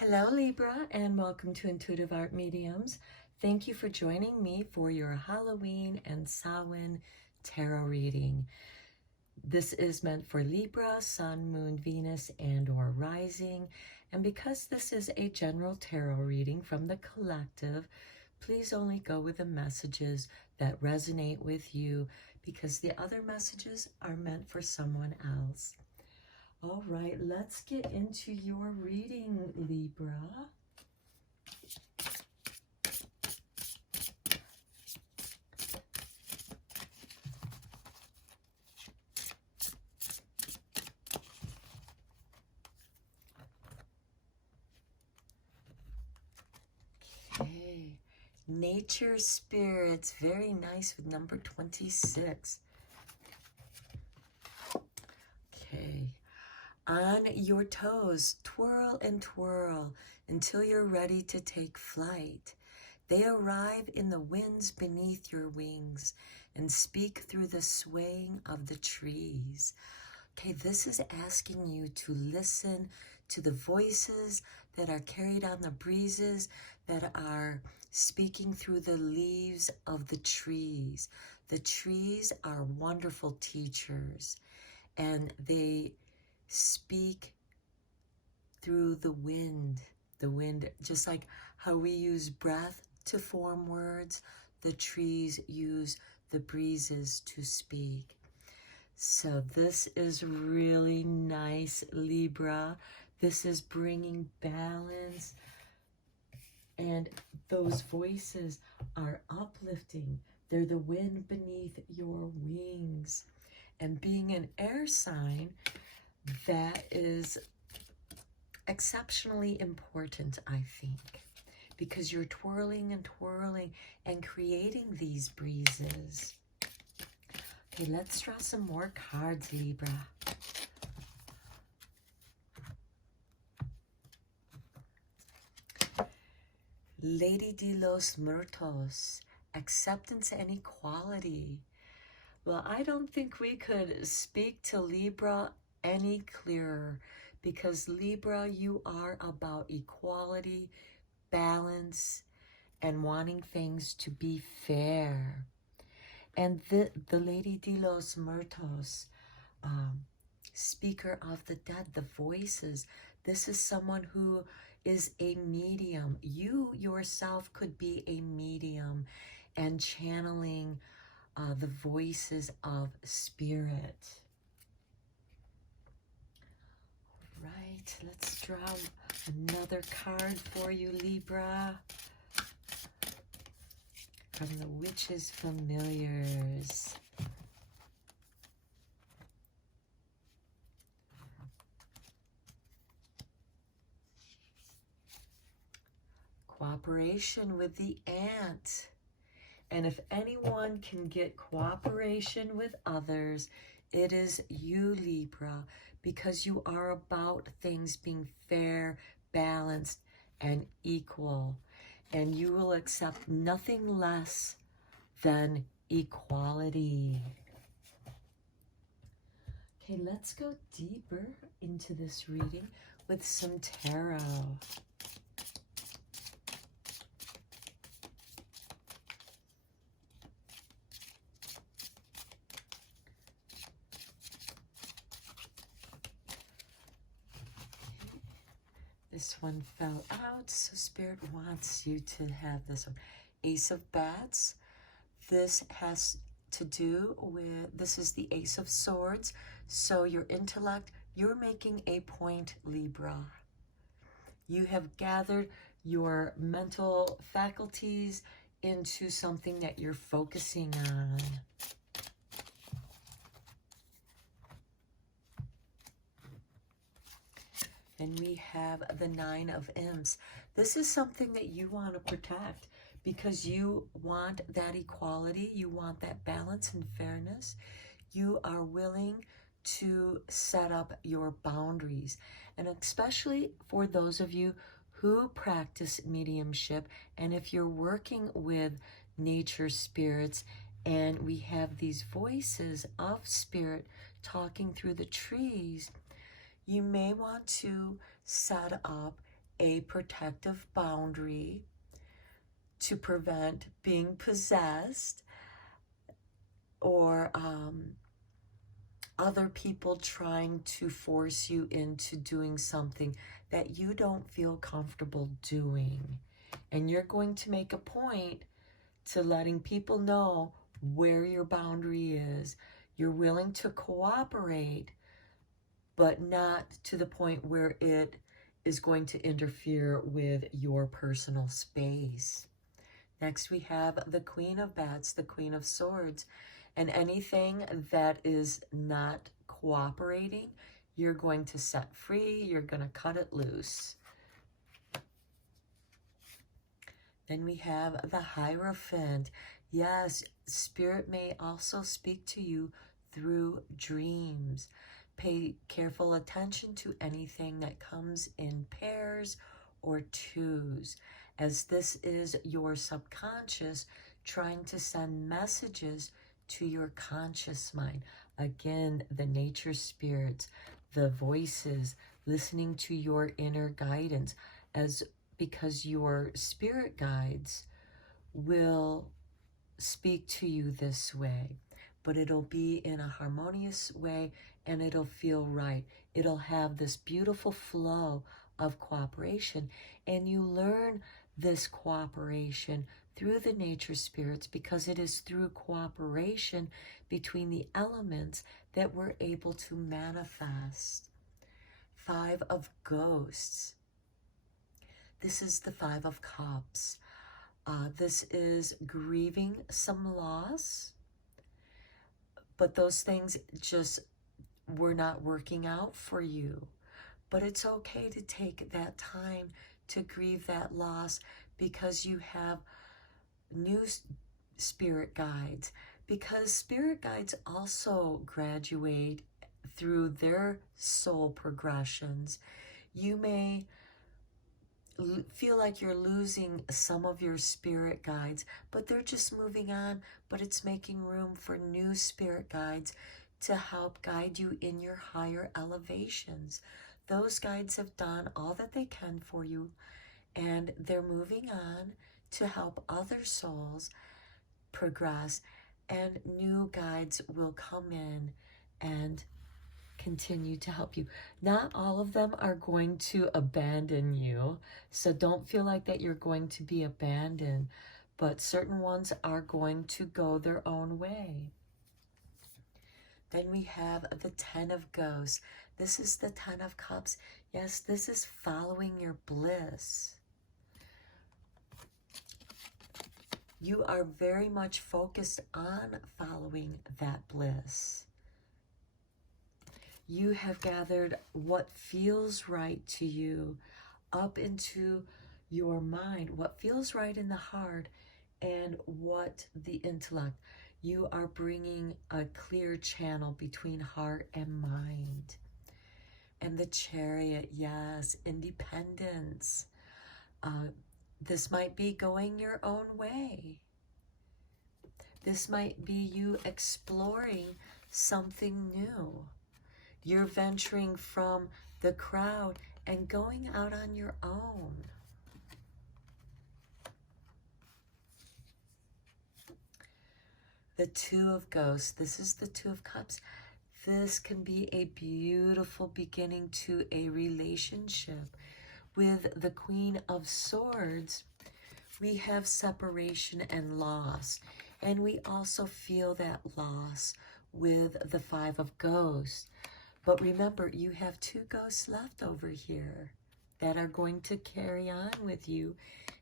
Hello Libra, and welcome to Intuitive Art Mediums. Thank you for joining me for your Halloween and Samhain tarot reading. This is meant for Libra, Sun, Moon, Venus, and or Rising. And because this is a general tarot reading from the collective, please only go with the messages that resonate with you, because the other messages are meant for someone else. All right, let's get into your reading, Libra. Okay, Nature Spirits, very nice with number 26. Okay. On your toes, twirl and twirl until you're ready to take flight. They arrive in the winds beneath your wings and speak through the swaying of the trees. Okay, this is asking you to listen to the voices that are carried on the breezes, that are speaking through the leaves of the trees. The trees are wonderful teachers, and they speak through the wind, just like how we use breath to form words, the trees use the breezes to speak. So this is really nice, Libra. This is bringing balance, and those voices are uplifting. They're the wind beneath your wings. And being an air sign, that is exceptionally important, I think, because you're twirling and twirling and creating these breezes. Okay, let's draw some more cards, Libra. Lady de los Muertos, acceptance and equality. Well, I don't think we could speak to Libra any clearer, because Libra, you are about equality, balance, and wanting things to be fair. And the Lady de los Muertos, speaker of the dead, the voices, this is someone who is a medium. You yourself could be a medium and channeling the voices of spirit. All right, let's draw another card for you, Libra, from the Witch's Familiars. Cooperation with the ant. And if anyone can get cooperation with others, it is you, Libra, because you are about things being fair, balanced, and equal. And you will accept nothing less than equality. Okay, let's go deeper into this reading with some tarot. This one fell out, so Spirit wants you to have this one. Ace of Bats. This has to do with, this is the Ace of Swords. So your intellect, you're making a point, Libra. You have gathered your mental faculties into something that you're focusing on. Then we have the Nine of Imps. This is something that you want to protect, because you want that equality, you want that balance and fairness. You are willing to set up your boundaries. And especially for those of you who practice mediumship, and if you're working with nature spirits, and we have these voices of spirit talking through the trees, you may want to set up a protective boundary to prevent being possessed or other people trying to force you into doing something that you don't feel comfortable doing. And you're going to make a point to letting people know where your boundary is. You're willing to cooperate, but not to the point where it is going to interfere with your personal space. Next, we have the Queen of Bats, the Queen of Swords. And anything that is not cooperating, you're going to set free. You're going to cut it loose. Then we have the Hierophant. Yes, Spirit may also speak to you through dreams. Pay careful attention to anything that comes in pairs or twos, as this is your subconscious trying to send messages to your conscious mind. Again, the nature spirits, the voices, listening to your inner guidance, because your spirit guides will speak to you this way, but it'll be in a harmonious way and it'll feel right. It'll have this beautiful flow of cooperation, and you learn this cooperation through the nature spirits, because it is through cooperation between the elements that we're able to manifest. Five of Ghosts. This is the Five of Cups. This is grieving some loss, but those things just were not working out for you. But it's okay to take that time to grieve that loss, because you have new spirit guides, because spirit guides also graduate through their soul progressions. You may feel like you're losing some of your spirit guides, but they're just moving on, but it's making room for new spirit guides to help guide you in your higher elevations. Those guides have done all that they can for you, and they're moving on to help other souls progress, and new guides will come in and continue to help you. Not all of them are going to abandon you, so don't feel like that you're going to be abandoned, but certain ones are going to go their own way. Then we have the Ten of Ghosts. This is the Ten of Cups. Yes, this is following your bliss. You are very much focused on following that bliss. You have gathered what feels right to you up into your mind, what feels right in the heart, and what the intellect. You are bringing a clear channel between heart and mind. And the Chariot, yes, independence. This might be going your own way. This might be you exploring something new. You're venturing from the crowd and going out on your own. The Two of Ghosts. This is the Two of Cups. This can be a beautiful beginning to a relationship. With the Queen of Swords, we have separation and loss. And we also feel that loss with the Five of Ghosts. But remember, you have two ghosts left over here that are going to carry on with you.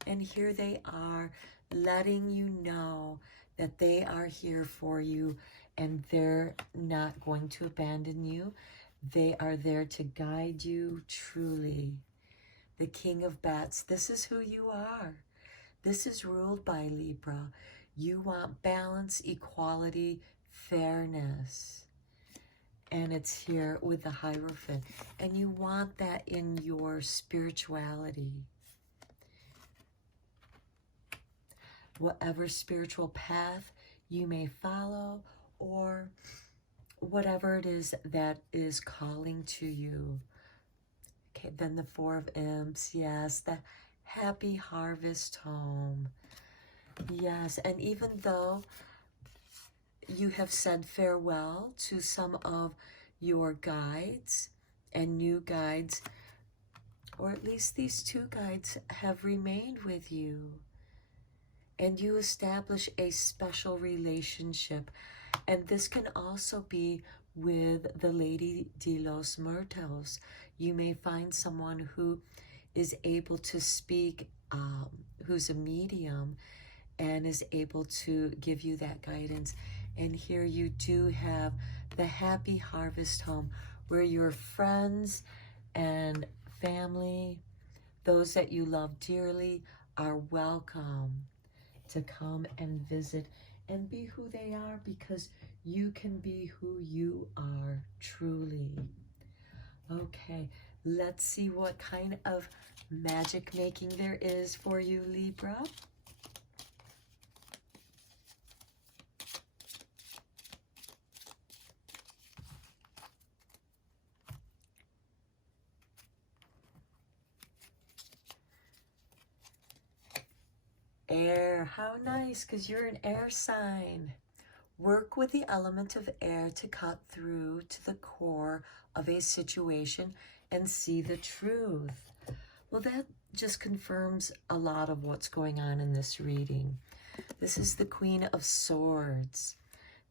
And here they are, letting you know that they are here for you and they're not going to abandon you. They are there to guide you truly. The King of Bats, this is who you are. This is ruled by Libra. You want balance, equality, fairness. And it's here with the Hierophant. And you want that in your spirituality. Whatever spiritual path you may follow, or whatever it is that is calling to you. Okay, then the Four of Imps, yes, the happy harvest home. Yes, and even though you have said farewell to some of your guides and new guides, or at least these two guides have remained with you, and you establish a special relationship. And this can also be with the Lady de los Muertos. You may find someone who is able to speak, who's a medium, and is able to give you that guidance. And here you do have the happy harvest home, where your friends and family, those that you love dearly, are welcome to come and visit and be who they are, because you can be who you are truly. Okay, let's see what kind of magic making there is for you, Libra. Air, how nice, because you're an air sign. Work with the element of air to cut through to the core of a situation and see the truth. Well, that just confirms a lot of what's going on in this reading. This is the Queen of Swords.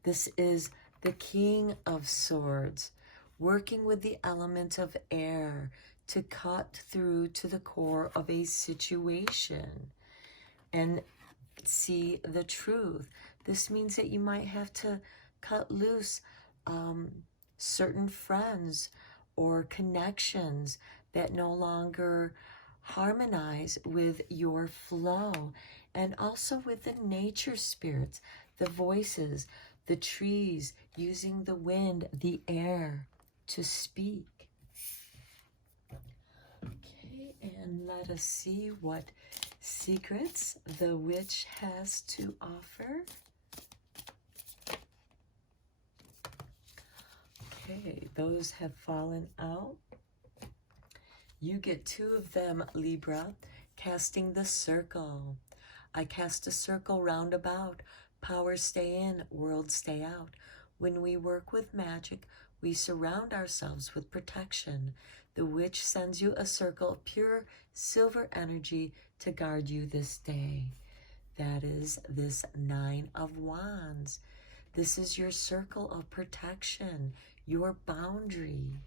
This is the King of Swords, working with the element of air to cut through to the core of a situation and see the truth. This means that you might have to cut loose certain friends or connections that no longer harmonize with your flow, and also with the nature spirits, the voices, the trees, using the wind, the air to speak. Okay, and let us see what secrets the witch has to offer. Okay, those have fallen out. You get two of them, Libra. Casting the circle. I cast a circle round about. Powers stay in, worlds stay out. When we work with magic, we surround ourselves with protection. The witch sends you a circle of pure silver energy to guard you this day. That is this Nine of Wands. This is your circle of protection, your boundary.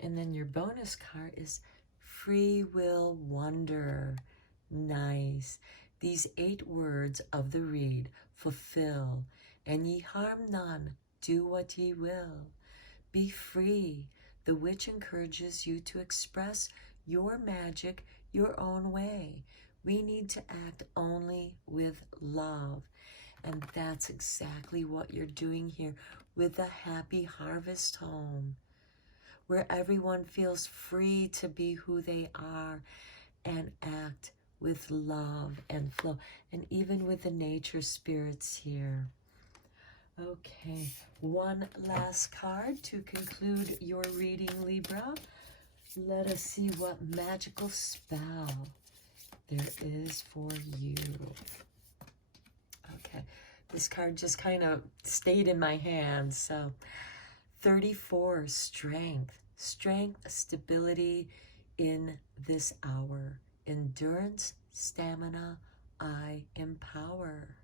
And then your bonus card is Free Will Wonder. Nice. These 8 words of the read: fulfill, and ye harm none, do what ye will. Be free. The witch encourages you to express your magic your own way. We need to act only with love. And that's exactly what you're doing here with the happy harvest home, where everyone feels free to be who they are and act with love and flow, and even with the nature spirits here. Okay, one last card to conclude your reading, Libra. Let us see what magical spell there is for you. Okay, this card just kind of stayed in my hand. So 34, strength. Strength, stability in this hour. Endurance, stamina, I empower.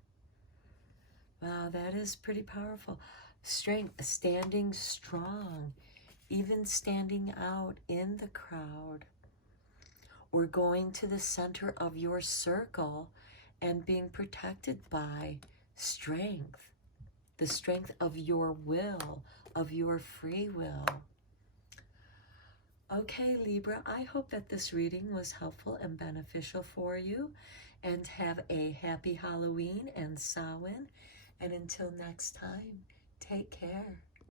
Wow, that is pretty powerful. Strength, standing strong, even standing out in the crowd, or going to the center of your circle and being protected by strength, the strength of your will, of your free will. Okay, Libra, I hope that this reading was helpful and beneficial for you, and have a happy Halloween and Samhain. And until next time, take care.